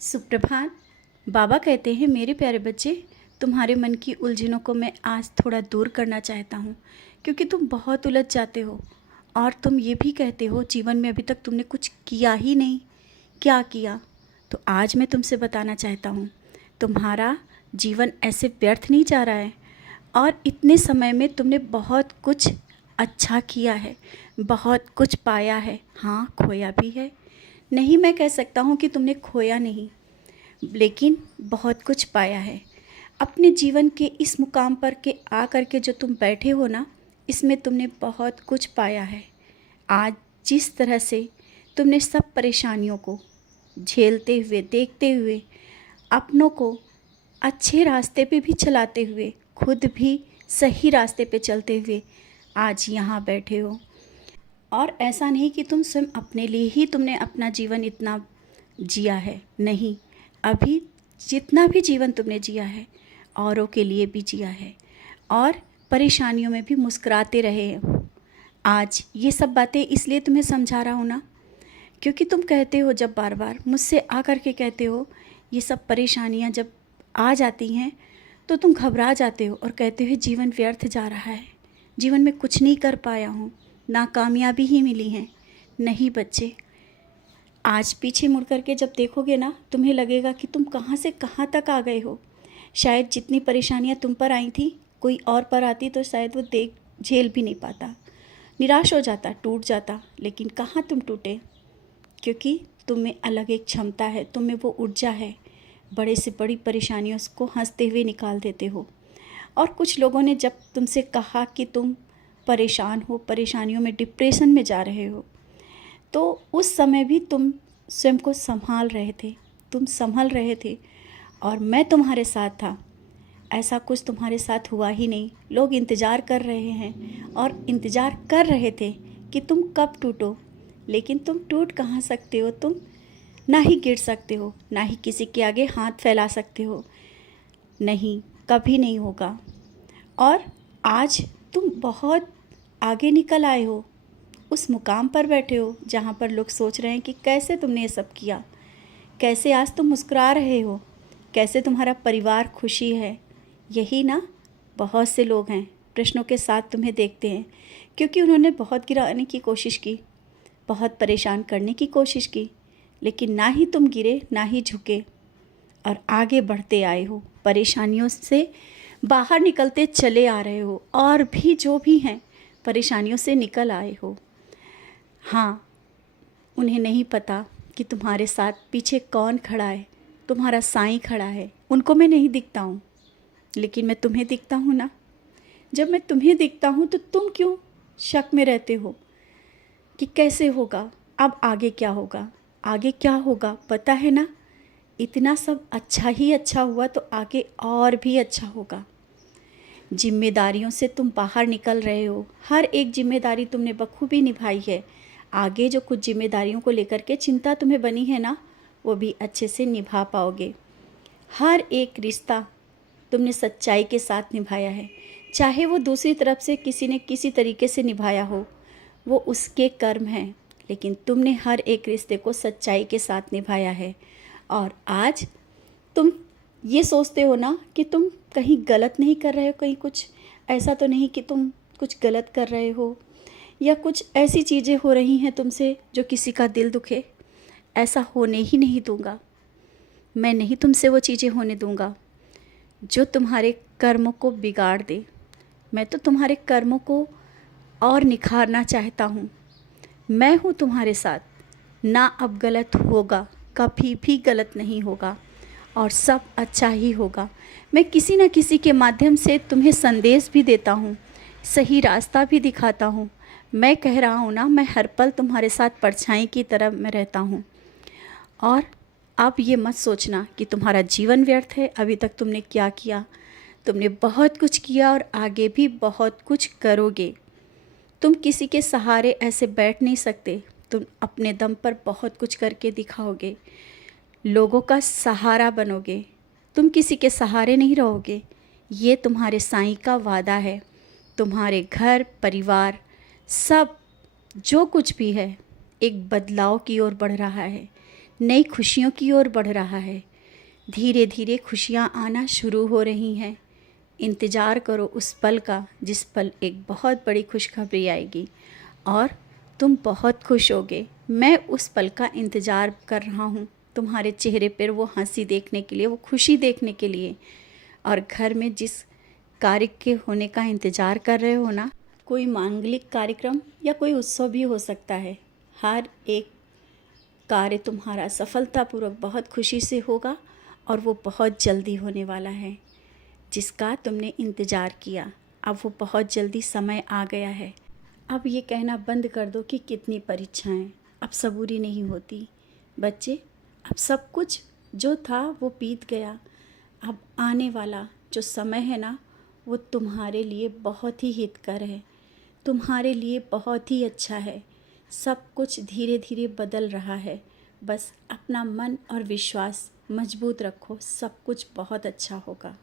सुप्रभात। बाबा कहते हैं, मेरे प्यारे बच्चे, तुम्हारे मन की उलझनों को मैं आज थोड़ा दूर करना चाहता हूँ, क्योंकि तुम बहुत उलझ जाते हो और तुम ये भी कहते हो जीवन में अभी तक तुमने कुछ किया ही नहीं। क्या किया? तो आज मैं तुमसे बताना चाहता हूँ, तुम्हारा जीवन ऐसे व्यर्थ नहीं जा रहा है और इतने समय में तुमने बहुत कुछ अच्छा किया है, बहुत कुछ पाया है। हाँ, खोया भी है। नहीं, मैं कह सकता हूँ कि तुमने खोया नहीं, लेकिन बहुत कुछ पाया है। अपने जीवन के इस मुकाम पर के आ कर के जो तुम बैठे हो ना, इसमें तुमने बहुत कुछ पाया है। आज जिस तरह से तुमने सब परेशानियों को झेलते हुए, देखते हुए, अपनों को अच्छे रास्ते पे भी चलाते हुए, खुद भी सही रास्ते पे चलते हुए आज यहाँ बैठे हो। और ऐसा नहीं कि तुम स्वयं अपने लिए ही तुमने अपना जीवन इतना जिया है, नहीं, अभी जितना भी जीवन तुमने जिया है औरों के लिए भी जिया है और परेशानियों में भी मुस्कुराते रहे हो। आज ये सब बातें इसलिए तुम्हें समझा रहा हूँ ना, क्योंकि तुम कहते हो, जब बार बार मुझसे आकर के कहते हो, ये सब परेशानियाँ जब आ जाती हैं तो तुम घबरा जाते हो और कहते हो जीवन व्यर्थ जा रहा है, जीवन में कुछ नहीं कर पाया हूँ, नाकामयाबी ही मिली है। नहीं बच्चे, आज पीछे मुड़ कर के जब देखोगे ना, तुम्हें लगेगा कि तुम कहाँ से कहाँ तक आ गए हो। शायद जितनी परेशानियाँ तुम पर आई थी, कोई और पर आती तो शायद वो देख झेल भी नहीं पाता, निराश हो जाता, टूट जाता। लेकिन कहाँ तुम टूटे, क्योंकि तुम में अलग एक क्षमता है, तुम में वो ऊर्जा है, बड़े से बड़ी परेशानियों को हंसते हुए निकाल देते हो। और कुछ लोगों ने जब तुमसे कहा कि तुम परेशान हो, परेशानियों में, डिप्रेशन में जा रहे हो, तो उस समय भी तुम स्वयं को संभाल रहे थे, तुम संभल रहे थे और मैं तुम्हारे साथ था। ऐसा कुछ तुम्हारे साथ हुआ ही नहीं। लोग इंतज़ार कर रहे हैं और इंतज़ार कर रहे थे कि तुम कब टूटो, लेकिन तुम टूट कहाँ सकते हो। तुम ना ही गिर सकते हो, ना ही किसी के आगे हाथ फैला सकते हो। नहीं, कभी नहीं होगा। और आज तुम बहुत आगे निकल आए हो, उस मुकाम पर बैठे हो जहाँ पर लोग सोच रहे हैं कि कैसे तुमने ये सब किया, कैसे आज तुम मुस्कुरा रहे हो, कैसे तुम्हारा परिवार खुशी है। यही ना, बहुत से लोग हैं प्रश्नों के साथ तुम्हें देखते हैं, क्योंकि उन्होंने बहुत गिराने की कोशिश की, बहुत परेशान करने की कोशिश की, लेकिन ना ही तुम गिरे, ना ही झुके और आगे बढ़ते आए हो, परेशानियों से बाहर निकलते चले आ रहे हो और भी जो भी हैं परेशानियों से निकल आए हो। हाँ, उन्हें नहीं पता कि तुम्हारे साथ पीछे कौन खड़ा है, तुम्हारा साईं खड़ा है। उनको मैं नहीं दिखता हूँ, लेकिन मैं तुम्हें दिखता हूँ ना। जब मैं तुम्हें दिखता हूँ तो तुम क्यों शक में रहते हो कि कैसे होगा, अब आगे क्या होगा, आगे क्या होगा पता है ना। इतना सब अच्छा ही अच्छा हुआ तो आगे और भी अच्छा होगा। जिम्मेदारियों से तुम बाहर निकल रहे हो, हर एक जिम्मेदारी तुमने बखूबी निभाई है। आगे जो कुछ जिम्मेदारियों को लेकर के चिंता तुम्हें बनी है ना, वो भी अच्छे से निभा पाओगे। हर एक रिश्ता तुमने सच्चाई के साथ निभाया है, चाहे वो दूसरी तरफ से किसी ने किसी तरीके से निभाया हो, वो उसके कर्म हैं, लेकिन तुमने हर एक रिश्ते को सच्चाई के साथ निभाया है। और आज तुम ये सोचते हो ना कि तुम कहीं गलत नहीं कर रहे हो, कहीं कुछ ऐसा तो नहीं कि तुम कुछ गलत कर रहे हो या कुछ ऐसी चीज़ें हो रही हैं तुमसे जो किसी का दिल दुखे। ऐसा होने ही नहीं दूंगा, मैं नहीं तुमसे वो चीज़ें होने दूंगा जो तुम्हारे कर्मों को बिगाड़ दे। मैं तो तुम्हारे कर्मों को और निखारना चाहता हूँ। मैं हूँ तुम्हारे साथ, ना अब गलत होगा, कभी भी गलत नहीं होगा और सब अच्छा ही होगा। मैं किसी न किसी के माध्यम से तुम्हें संदेश भी देता हूँ, सही रास्ता भी दिखाता हूँ। मैं कह रहा हूँ ना, मैं हर पल तुम्हारे साथ परछाई की तरह मैं रहता हूँ। और आप ये मत सोचना कि तुम्हारा जीवन व्यर्थ है, अभी तक तुमने क्या किया। तुमने बहुत कुछ किया और आगे भी बहुत कुछ करोगे। तुम किसी के सहारे ऐसे बैठ नहीं सकते, तुम अपने दम पर बहुत कुछ करके दिखाओगे, लोगों का सहारा बनोगे। तुम किसी के सहारे नहीं रहोगे, ये तुम्हारे साईं का वादा है। तुम्हारे घर परिवार सब जो कुछ भी है एक बदलाव की ओर बढ़ रहा है। नई खुशियों की ओर बढ़ रहा है। धीरे धीरे खुशियाँ आना शुरू हो रही हैं। इंतज़ार करो उस पल का जिस पल एक बहुत बड़ी खुशखबरी आएगी और तुम बहुत खुश होगे। मैं उस पल का इंतज़ार कर रहा हूँ, तुम्हारे चेहरे पर वो हंसी देखने के लिए, वो खुशी देखने के लिए। और घर में जिस कार्य के होने का इंतज़ार कर रहे हो ना, कोई मांगलिक कार्यक्रम या कोई उत्सव भी हो सकता है, हर एक कार्य तुम्हारा सफलतापूर्वक बहुत खुशी से होगा और वो बहुत जल्दी होने वाला है। जिसका तुमने इंतज़ार किया, अब वो बहुत जल्दी समय आ गया है। अब ये कहना बंद कर दो कि कितनी परीक्षाएं, अब सबूरी नहीं होती। बच्चे, अब सब कुछ जो था वो बीत गया। अब आने वाला जो समय है ना, वो तुम्हारे लिए बहुत ही हितकर है, तुम्हारे लिए बहुत ही अच्छा है। सब कुछ धीरे धीरे बदल रहा है। बस अपना मन और विश्वास मजबूत रखो, सब कुछ बहुत अच्छा होगा।